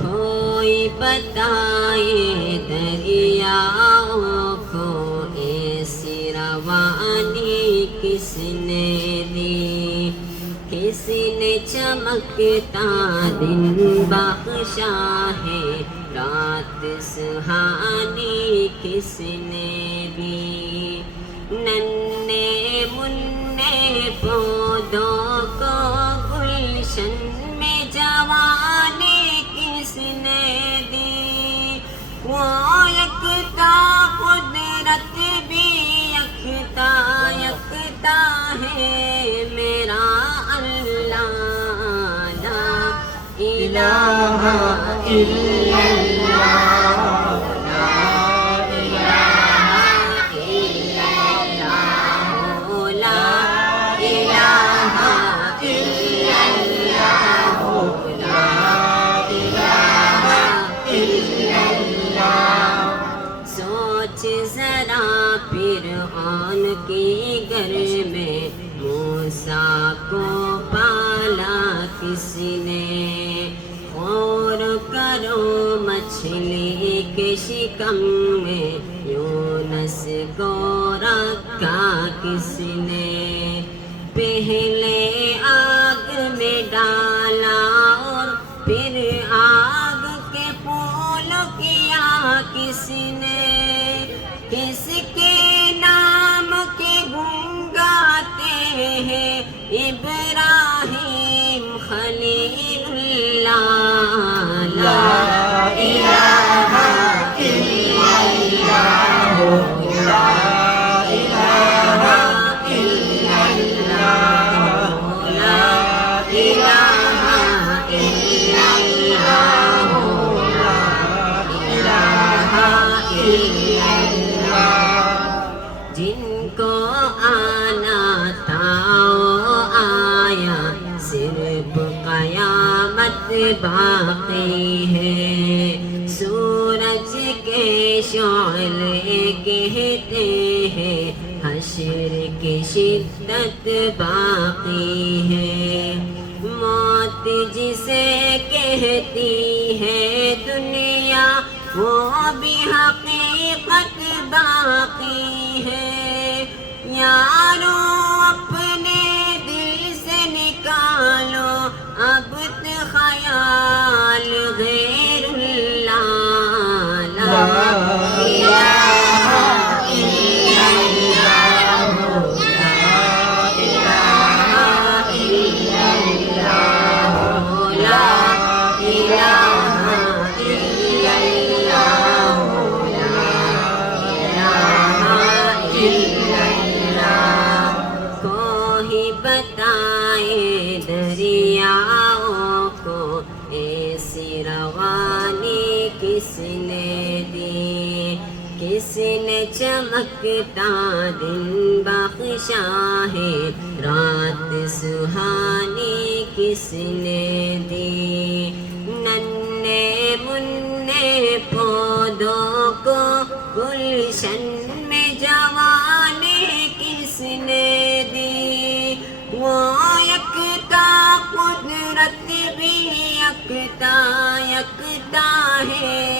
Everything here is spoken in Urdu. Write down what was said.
کوئی بتائے دریاؤں کو ایسی روانی کس نے دی، کسی نے چمکتا دن بخشا ہے، رات سہانی کس نے دی، ننھے منھے پودوں کو گلشن میں جوانی کس نے دی، وہ یکتا قدرت بھی یکتا یکتا ہے میرا اللہ، لا الہ الا اللہ، لا الہ الا اللہ، لا الہ الا اللہ، لا الہ الا اللہ۔ سوچ ذرا فرعون کی گھر میں موسیٰ کو پالا کس نے، غور کرو مچھلی کے شکم میں یونس کو رکھا کس نے، پہلے آگ میں ڈالا اور پھر آگ کے پھول کیا کس نے، کس کے نام کے گن گاتے ہیں ابراہیم خلیل اللہ، لا الہ الا اللہ، لا الہ الا اللہ، لا الہ الا اللہ، لا الہ الا اللہ۔ جن کو آنا تھا وہ آیا، صرف قیامت باقی ہے، سورج کے شعلے کہتے ہیں حشر کی شدت باقی ہے، موت جسے کہتی ہے دنیا وہ بھی حقیقت باقی ہے، یارو اپنے دل سے نکالو اب خیال غیر اللہ، لا الہ الا اللہ، لا الہ الا اللہ، لا الہ الا اللہ، لا الہ الا اللہ۔ کوئی بتائے دریاؤں کو ایسی روانی کس نے دی، کس نے چمکتا دن بخشا ہے، رات سہانی کس نے دی، ننھے منھے پودوں کو گلشن میں جوانی کس نے دی، وہ یکتا قدرت بھی یکتا یکتا ہے